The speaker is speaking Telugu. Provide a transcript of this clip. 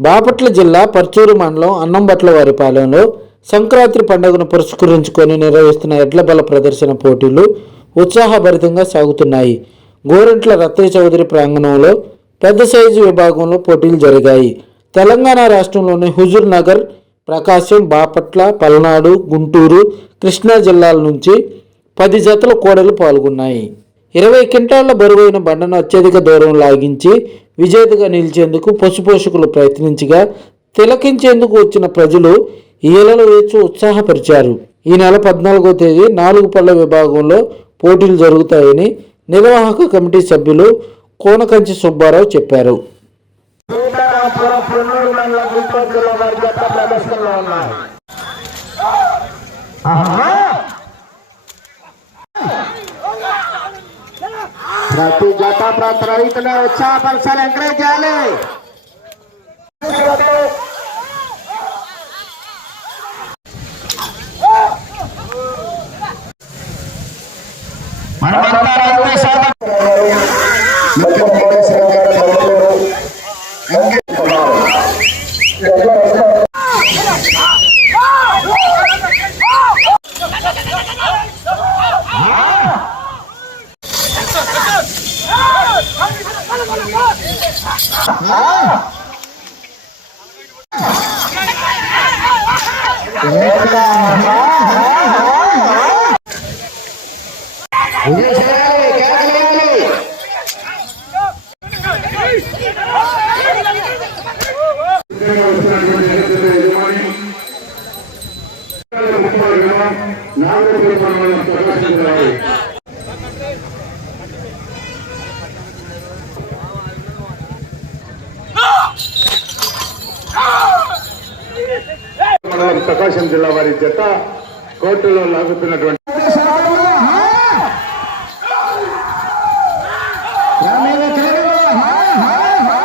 బాపట్ల జిల్లా పర్చూరు మండలం అన్నంబట్లవారిపాలెంలో సంక్రాంతి పండుగను పురస్కరించుకొని నిర్వహిస్తున్న ఎడ్ల బల ప్రదర్శన పోటీలు ఉత్సాహభరితంగా సాగుతున్నాయి. గోరంట్ల రత్తయ్య చౌదరి ప్రాంగణంలో పెద్ద సైజు విభాగంలో పోటీలు జరిగాయి. తెలంగాణ రాష్ట్రంలోని హుజూర్ నగర్, ప్రకాశం, బాపట్ల, పల్నాడు, గుంటూరు, కృష్ణా జిల్లాల నుంచి 10 జతల కోడలు పాల్గొన్నాయి. 20 క్వింటాళ్ల బరువైన బండను అత్యధిక దూరం లాగించి విజేతగా నిలిచేందుకు పశుపోషకులు ప్రయత్నించగా తిలకించేందుకు వచ్చిన ప్రజలు ఈలలు వేచి ఉత్సాహపరిచారు. ఈ నెల 14వ తేదీ 4 పళ్ల విభాగంలో పోటీలు జరుగుతాయని నిర్వాహక కమిటీ సభ్యులు కోనకంచి సుబ్బారావు చెప్పారు. ప్రతి జత ప్రతి రైతులు ఉత్సాహపరచాలి, ఎంకరేజ్ చేయాలి. ప్రకాశం జిల్లా వారి జత కోర్టులో లాగుతున్నటువంటి